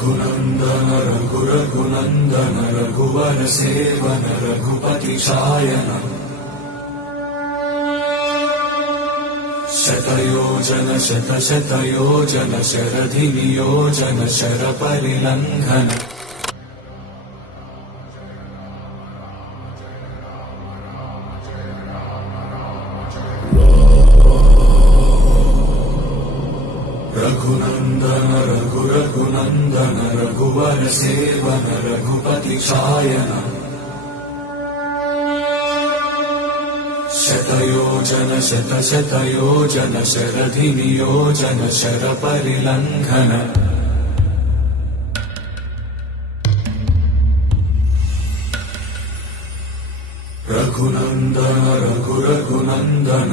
रघुनन्दन रघुरघुनन्दन रघुवर seven Raghupati चायन शतयोजन शतशतयोजन शरधि नियोजन sir परिलंघन Raghunandan रघुरघुनन्दन रघुवर seven Raghupati चायन शतयोजन शतशतयोजन शरधि नियोजन sir परिलंघन Raghunandan रघुरघुनन्दन